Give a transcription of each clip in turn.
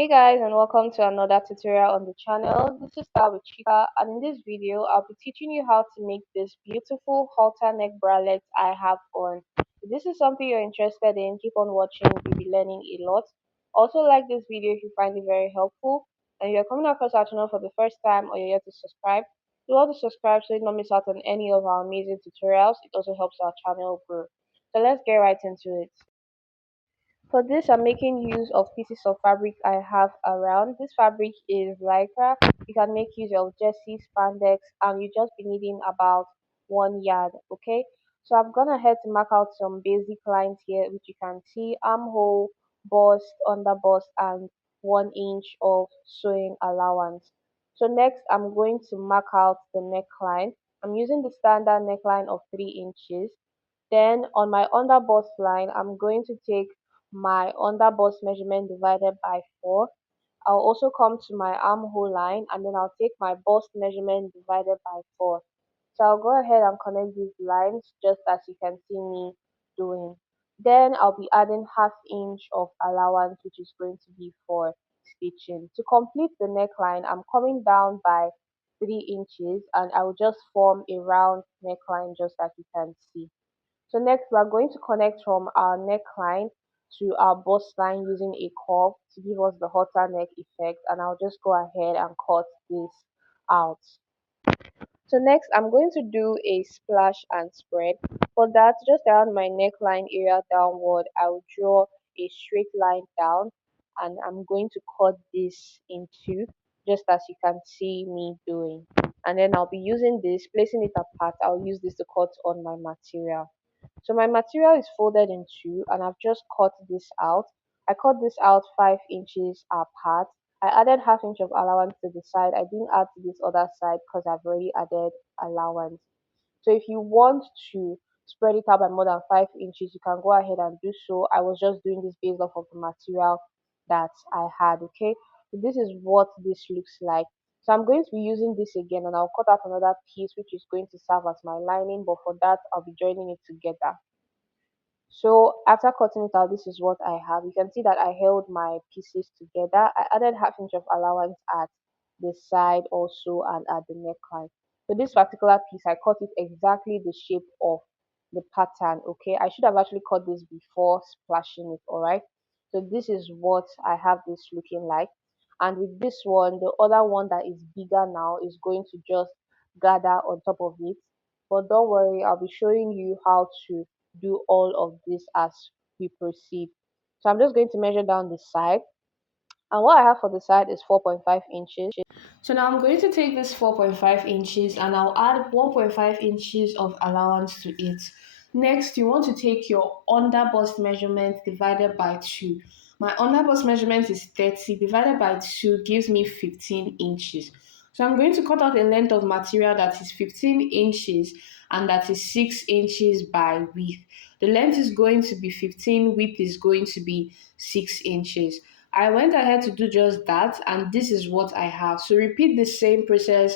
Hey guys, and welcome to another tutorial on the channel. This is Star with Chica, and in this video I'll be teaching you how to make this beautiful halter neck bralette I have on. If this is something you're interested in, keep on watching. You'll be learning a lot. Also, like this video if you find it very helpful, and if you're coming across our channel for the first time or you're yet to subscribe, do all to subscribe so you don't miss out on any of our amazing tutorials. It also helps our channel grow. So let's get right into it. For this, I'm making use of pieces of fabric I have around. This fabric is lycra. You can make use of jersey, spandex, and you just be needing about 1 yard. Okay, so I've gone ahead to mark out some basic lines here, which you can see: armhole, bust, underbust, and 1 inch of sewing allowance. So next, I'm going to mark out the neckline. I'm using the standard neckline of 3 inches. Then on my underbust line, I'm going to take my underbust measurement divided by 4. I'll also come to my armhole line and then I'll take my bust measurement divided by 4. So I'll go ahead and connect these lines just as you can see me doing. Then I'll be adding half inch of allowance, which is going to be for stitching. To complete the neckline, I'm coming down by 3 inches and I'll just form a round neckline just as you can see. So next we are going to connect from our neckline to our bust line using a curve to give us the halter neck effect, and I'll just go ahead and cut this out. So next I'm going to do a splash and spread. For that, just around my neckline area downward, I will draw a straight line down and I'm going to cut this in two just as you can see me doing. And then I'll be using this, placing it apart. I'll use this to cut on my material. So my material is folded in two and I've just cut this out. I cut this out 5 inches apart. I added half inch of allowance to the side. I didn't add to this other side because I've already added allowance. So if you want to spread it out by more than 5 inches, you can go ahead and do so. I was just doing this based off of the material that I had. Okay, so this is what this looks like. So I'm going to be using this again and I'll cut out another piece which is going to serve as my lining, but for that I'll be joining it together. So after cutting it out, this is what I have. You can see that I held my pieces together. I added half inch of allowance at the side also and at the neckline. So this particular piece, I cut it exactly the shape of the pattern. Okay, I should have actually cut this before splashing it. All right. So this is what I have this looking like. And with this one, the other one that is bigger now is going to just gather on top of it. But don't worry, I'll be showing you how to do all of this as we proceed. So I'm just going to measure down the side. And what I have for the side is 4.5 inches. So now I'm going to take this 4.5 inches and I'll add 1.5 inches of allowance to it. Next, you want to take your underbust measurement divided by 2. My underbust measurement is 30 divided by 2 gives me 15 inches. So I'm going to cut out a length of material that is 15 inches and that is 6 inches by width. The length is going to be 15, width is going to be 6 inches. I went ahead to do just that and this is what I have. So repeat the same process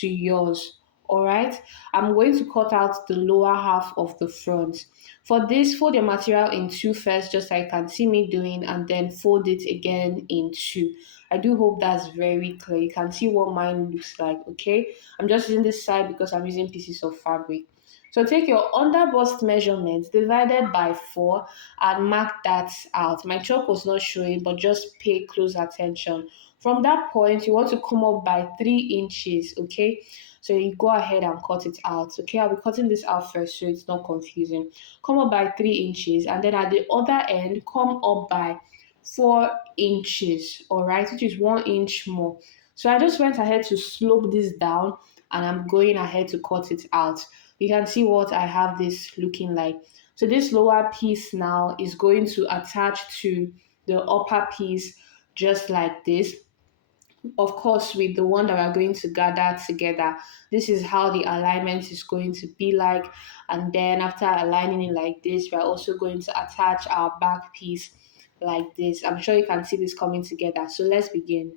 to yours. All right, I'm going to cut out the lower half of the front. For this, fold your material in two first, just like you can see me doing, and then fold it again in two. I do hope that's very clear. You can see what mine looks like. Okay, I'm just using this side because I'm using pieces of fabric. So take your underbust measurement divided by 4 and mark that out. My chalk was not showing, but just pay close attention. From that point, you want to come up by 3 inches, okay? So you go ahead and cut it out, okay? I'll be cutting this out first so it's not confusing. Come up by 3 inches, and then at the other end, come up by 4 inches, all right? Which is 1 inch more. So I just went ahead to slope this down, and I'm going ahead to cut it out. You can see what I have this looking like. So this lower piece now is going to attach to the upper piece just like this. Of course, with the one that we're going to gather together, this is how the alignment is going to be like. And then after aligning it like this, we're also going to attach our back piece like this. I'm sure you can see this coming together. So let's begin.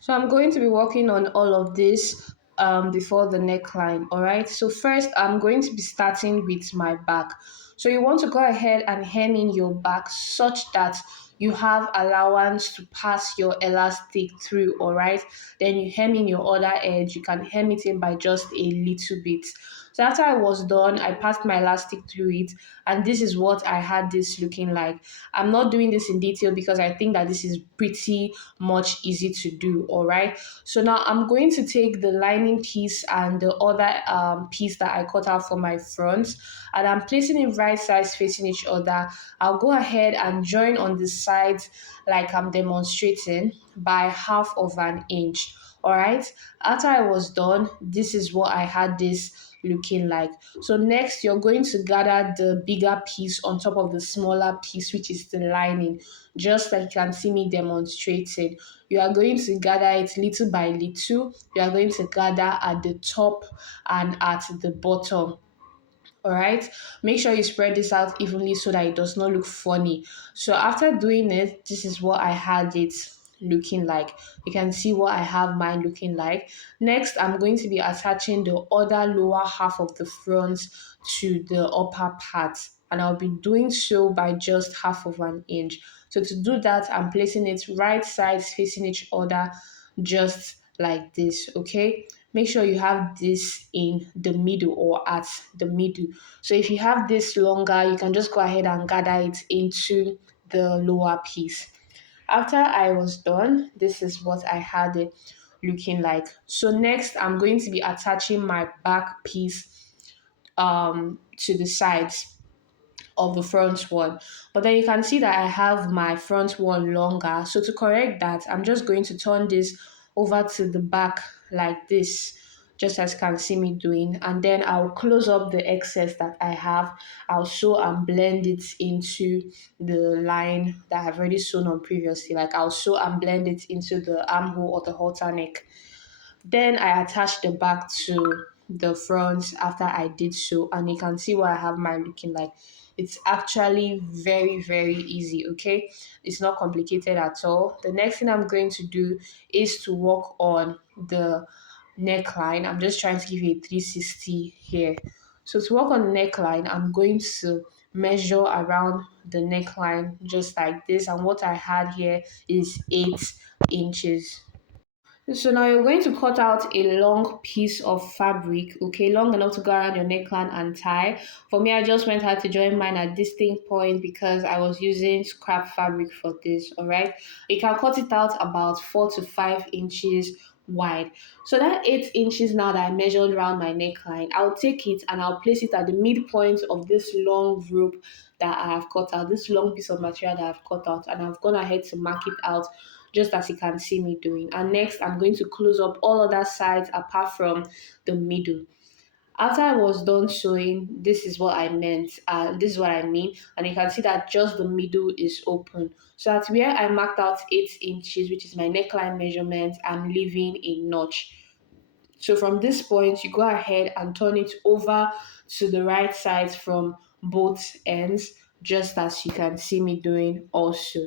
So I'm going to be working on all of this before the neckline, all right? So first, I'm going to be starting with my back. So you want to go ahead and hem in your back such that you have allowance to pass your elastic through, all right? Then you hem in your other edge. You can hem it in by just a little bit. So after I was done, I passed my elastic through it, and this is what I had this looking like. I'm not doing this in detail because I think that this is pretty much easy to do, all right? So now I'm going to take the lining piece and the other piece that I cut out for my front, and I'm placing it right sides facing each other. I'll go ahead and join on the sides like I'm demonstrating by 1/2 inch. All right. After I was done, this is what I had this looking like. So next, you're going to gather the bigger piece on top of the smaller piece, which is the lining, just like you can see me demonstrating. You are going to gather it little by little. You are going to gather at the top and at the bottom. All right, make sure you spread this out evenly so that it does not look funny. So after doing it, this is what I had it looking like. You can see what I have mine looking like. Next, I'm going to be attaching the other lower half of the front to the upper part, and I'll be doing so by just 1/2 inch. So to do that, I'm placing it right sides facing each other, just like this. Okay, make sure you have this in the middle or at the middle. So if you have this longer, you can just go ahead and gather it into the lower piece. After I was done, this is what I had it looking like. So next, I'm going to be attaching my back piece to the sides of the front one. But then you can see that I have my front one longer. So to correct that, I'm just going to turn this over to the back like this, just as you can see me doing. And then I'll close up the excess that I have. I'll sew and blend it into the line that I've already sewn on previously. Like I'll sew and blend it into the armhole or the halter neck. Then I attached the back to the front after I did so, and you can see what I have mine looking like. It's actually very, very easy, okay? It's not complicated at all. The next thing I'm going to do is to work on the neckline. I'm just trying to give you a 360 here. So to work on the neckline, I'm going to measure around the neckline just like this. And what I had here is 8 inches. So now you're going to cut out a long piece of fabric, okay, long enough to go around your neckline and tie. For me, I just went ahead to join mine at distinct point because I was using scrap fabric for this, all right? You can cut it out about 4 to 5 inches wide. So that 8 inches now that I measured around my neckline, I'll take it and I'll place it at the midpoint of this long rope that I have cut out, this long piece of material that I've cut out, and I've gone ahead to mark it out just as you can see me doing. And next, I'm going to close up all other sides apart from the middle. After I was done sewing, this is what I meant. This is what I mean. And you can see that just the middle is open. So at where I marked out 8 inches, which is my neckline measurement, I'm leaving a notch. So from this point, you go ahead and turn it over to the right side from both ends, just as you can see me doing also.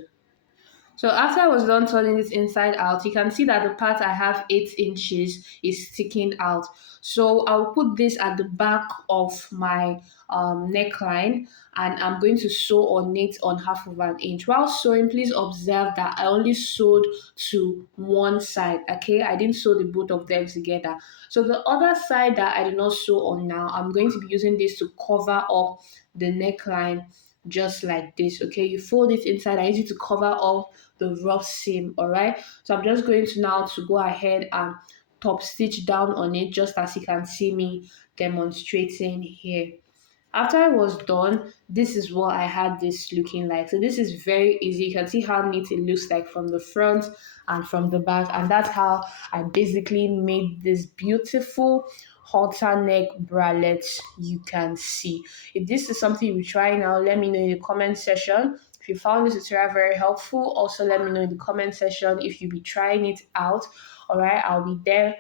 So after I was done turning this inside out, you can see that the part I have 8 inches is sticking out. So I'll put this at the back of my neckline, and I'm going to sew on it on 1/2 inch. While sewing, please observe that I only sewed to one side, okay? I didn't sew the both of them together. So the other side that I did not sew on now, I'm going to be using this to cover up the neckline just like this, okay? You fold it inside. I use it to cover up the rough seam, all right? So I'm just going to now to go ahead and top stitch down on it, just as you can see me demonstrating here. After I was done, this is what I had this looking like. So this is very easy. You can see how neat it looks like from the front and from the back. And that's how I basically made this beautiful halter neck bralette you can see. If this is something you try now, let me know in the comment section. If you found this tutorial very helpful, also let me know in the comment section if you'll be trying it out. All right, I'll be there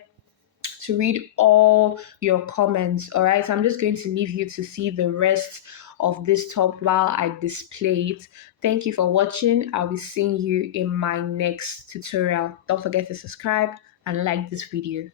to read all your comments. All right, so I'm just going to leave you to see the rest of this top while I display it. Thank you for watching. I'll be seeing you in my next tutorial. Don't forget to subscribe and like this video.